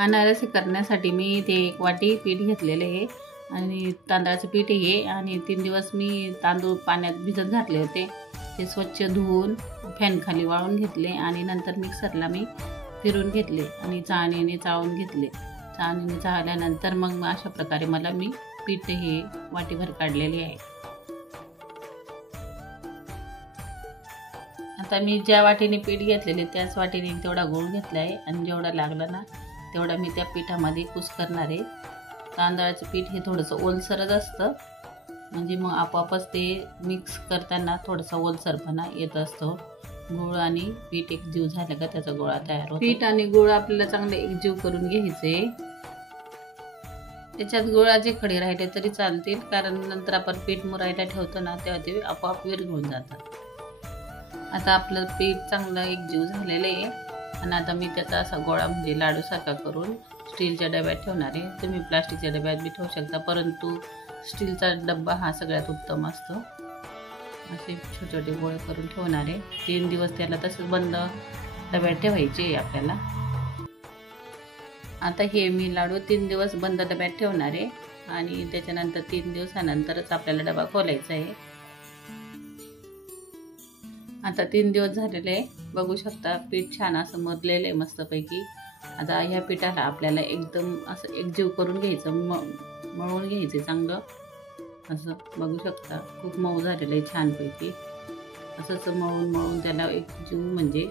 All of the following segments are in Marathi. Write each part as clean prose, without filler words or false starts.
अनारसे करण्यासाठी मी ते 1 वाटी पीठ घेतलेले आहे आणि तांदळाचं पीठ आहे आणि 3 दिवस मी तांदूळ पाण्यात भिजत घातले होते. ते स्वच्छ धुवून फॅन खाली वाळून घेतले आणि नंतर मिक्सरला मी फिरून घेतले आणि चाळणीने चाळून घेतले. चाळणीने चाळल्यानंतर मग अशा प्रकारे मी पीठ हे वाटीभर काढलेले आहे. आता मी ज्या वाटीने पीठ घेतलेले त्याच वाटीने तेवढा गूळ घेतला आहे आणि जेवढा लागला ना तेवढा मी त्या पिठामध्ये कुस्करणार आहे. तांदळाचं पीठ हे थोडंसं ओलसरच असतं, म्हणजे मग आपोआपच ते मिक्स करताना थोडासा ओलसरपणा येत असतो. गूळ आणि पीठ एकजीव झालं का त्याचा गोळा तयार होतो. पीठ आणि गूळ आपल्याला चांगले एकजीव करून घ्यायचे. त्याच्यात गुळाचे खडे राहिले तरी चालतील, कारण नंतर आपण पीठ मुरायला ठेवतो ना तेव्हा ते आपोआप विरघळून जातात. आता आपलं पीठ चांगलं एकजीव झालेलं आहे आणि आता मी त्याचा असा गोळा म्हणजे लाडूसारखा करून स्टीलच्या डब्यात ठेवणार आहे. तुम्ही प्लास्टिकच्या डब्यात बी ठेवू शकता, परंतु स्टीलचा डब्बा हा सगळ्यात उत्तम असतो. असे छोटे छोटे गोळे करून ठेवणार आहे. 3 दिवस त्याला तसंच बंद डब्यात ठेवायचे आहे आपल्याला. आता हे मी लाडू 3 दिवस बंद डब्यात ठेवणार आहे आणि त्याच्यानंतर 3 दिवसानंतरच आपल्याला डबा खोलायचा आहे. आता 3 दिवस झालेले आहे, बघू शकता पीठ छान असं मुरलेलं आहे मस्तपैकी. आता ह्या पिठाला आपल्याला एकदम असं एकजीव करून घ्यायचं, मळून घ्यायचे चांगलं असं. बघू शकता खूप मऊ झालेलं आहे छानपैकी. असंच मळून त्याला एकजीव म्हणजे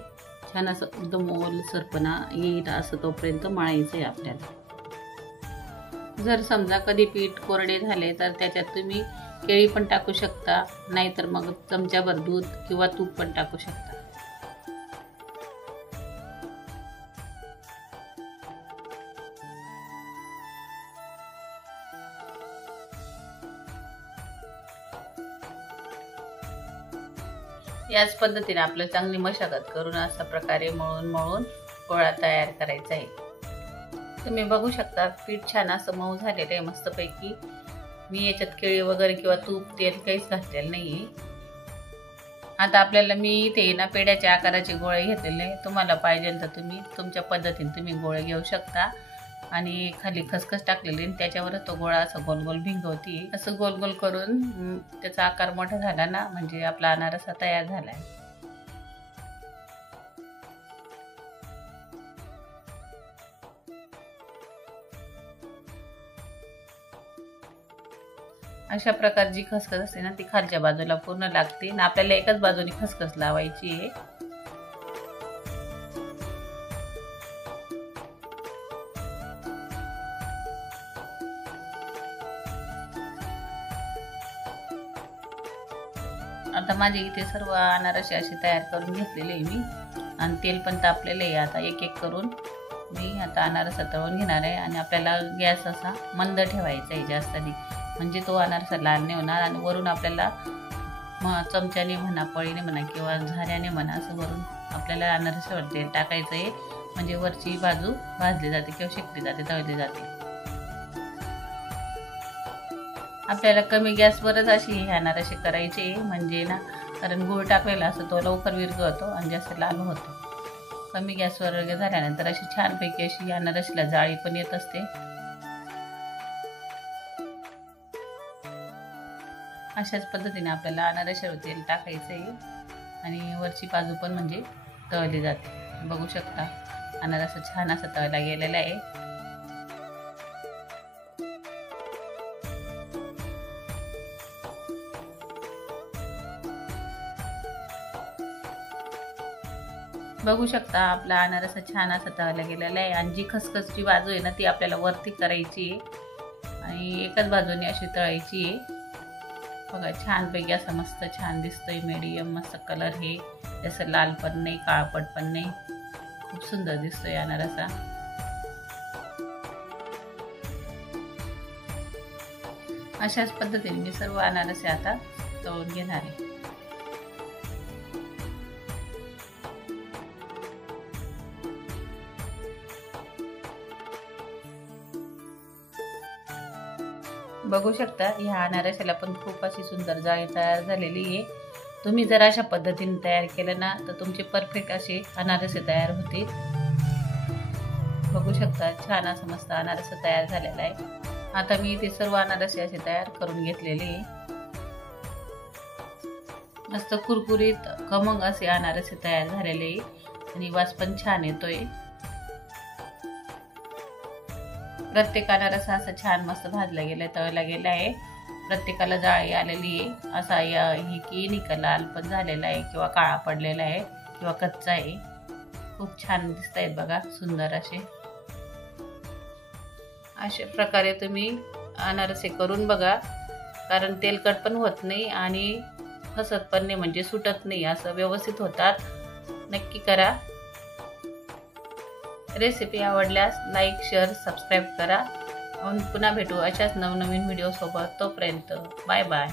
छान असं एकदम ओलसरपणा येईल असं तोपर्यंत मळायचं आहे आपल्याला. जर समजा कधी पीठ कोरडे झाले तर त्याच्यात तुम्ही केळी पण टाकू शकता, नाहीतर मग चमच्याभर दूध किंवा तूप पण टाकू शकता. याच पद्धतीने आपलं चांगली मशागत करून अशा प्रकारे मळून गोळा तयार करायचा आहे. तुम्ही बघू शकता पीठ छान असं मऊ झालेलं आहे मस्तपैकी. मी याच्यात केळी वगैरे किंवा तूप तेल काहीच घातलेलं नाही. आता आपल्याला मी इथे ना पेढ्याच्या आकाराचे गोळे घेतलेले. तुम्हाला पाहिजे तर तुम्ही तुमच्या पद्धतीने तुम्ही गोळे घेऊ शकता आणि खाली खसखस टाकलेली त्याच्यावरच तो गोळा असं गोल गोल भिंगवती. असं गोल गोल करून त्याचा आकार मोठा झाला ना म्हणजे आपला अनारसा तयार झाला आहे. अशा प्रकारची खसखस असते ना ती खालच्या बाजूला पूर्ण लागते आणि आपल्याला एकाच बाजूने खसखस लावायची आहे. आता माझे इथे सर्व अनारसे असे तयार करून घेतलेले आहे मी आणि तेल पण तापलेले आहे. आता एक एक करून मी आता अनारसा तळून घेणार आहे आणि आपल्याला गॅस असा मंद ठेवायचा आहे जास्त नाही, म्हणजे तो अनारसा लाल नाही होणार. आणि वरून आपल्याला चमच्याने म्हणा, पळीने म्हणा किंवा झाऱ्याने म्हणा असं वरून आपल्याला अनारसावर तेल टाकायचं आहे, म्हणजे वरची बाजू भाजली जाते किंवा शेकली जाते, तळली जाते. आपल्याला कमी गॅसवरच अशी हे अनारसे करायचे म्हणजे ना, कारण गूळ टाकलेला असतो तो लवकर विरघळतो आणि जास्त लाल होतो. कमी गॅसवर वगैरे झाल्यानंतर अशी छानपैकी अशी अनारशीला जाळी पण येत असते. अशाच पद्धतीने आपल्याला अनारशावर तेल टाकायचं आहे आणि वरची बाजू पण म्हणजे तळली जाते. बघू शकता अनारस छान असा तळला गेलेला आहे. बघू शकता आपला अनारस छान असा तळला गेलेला आहे आणि जी खसखसची बाजू आहे ना ती आपल्याला वरती करायची आहे आणि एकाच बाजूने अशी तळायची आहे. बघा छानपैकी असं मस्त छान दिसतोय, मीडियम मस्त कलर हे, जसं लाल पण नाही काळपट पण नाही, खूप सुंदर दिसतोय अनारसा. अशाच पद्धतीने मी सर्व अनारसे आता तळून घेणार आहे. बघू शकता ह्या अनारशाला पण खूप अशी सुंदर जाळी तयार झालेली आहे. तुम्ही जर अशा पद्धतीने तयार केलं ना तर तुमचे परफेक्ट असे अनारसे तयार होतील. बघू शकता छान असं मस्त अनारस तयार झालेला आहे। आता मी ते सर्व अनारसे असे तयार करून घेतलेले आहे। मस्त कुरकुरीत खमंग असे अनारसे तयार झालेले आहे आणि वास पण छान येतोय। प्रत्येक अनारस असं छान मस्त भाजला गेलाय, तळला गेला आहे। प्रत्येकाला जाळी आलेली आहे, असा ही की नाही लाल पण झालेला आहे किंवा काळा पडलेला आहे किंवा कच्चा आहे। खूप छान दिसत आहेत बघा, सुंदर अशा प्रकारे तुम्ही अनारसे करून बघा, कारण तेलकट पण होत नाही आणि फसत पण नाही, म्हणजे सुटत नाही, असं व्यवस्थित होतात। नक्की करा। रेसिपी आवडल्यास लाईक, शेअर, सबस्क्राईब करा। पुन्हा भेटू अशाच नवनवीन व्हिडिओ सोबत। तोपर्यंत बाय बाय।